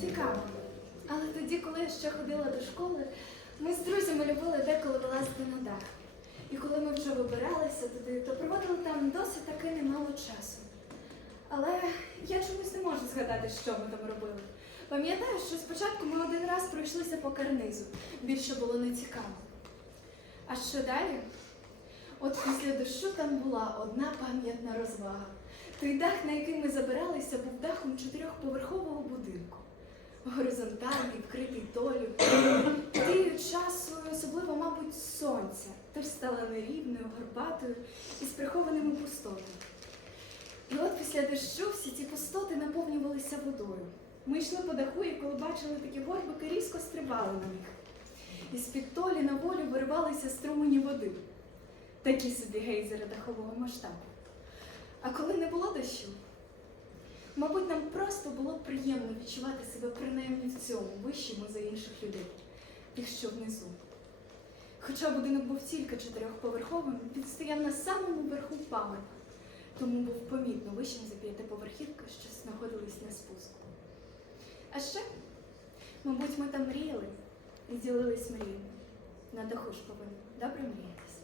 Цікаво. Але тоді, коли я ще ходила до школи, ми з друзями любили деколи вилазити на дах. І коли ми вже вибиралися туди, то проводили там досить таки немало часу. Але я чомусь не можу згадати, що ми там робили. Пам'ятаю, що спочатку ми один раз пройшлися по карнизу. Більше було нецікаво. А що далі? От після дощу там була одна пам'ятна розвага. Той дах, на який ми забиралися, був дахом чотирьохповерхового будинку. Горизонтальний, вкритий толю. Тією часу, особливо, мабуть, сонця, тож стала нерівною, горбатою і з прихованими пустотами. І от після дощу всі ці пустоти наповнювалися водою. Ми йшли по даху, і коли бачили такі горбики, різко стрибали на них. І з-під толі на волю виривалися струмені води. Такі собі гейзери дахового масштабу. А коли не було дощу, мабуть, нам просто було приємно відчувати себе принаймні в цьому вищому за інших людей, тих, що внизу. Хоча будинок був тільки чотирьохповерховим, він стояв на самому верху пам'ятка, тому був помітно вищим за п'ятиповерхівки, що знаходились на спуску. А ще, мабуть, ми там мріяли і ділились мріями. На даху ж повинні добре мріятись.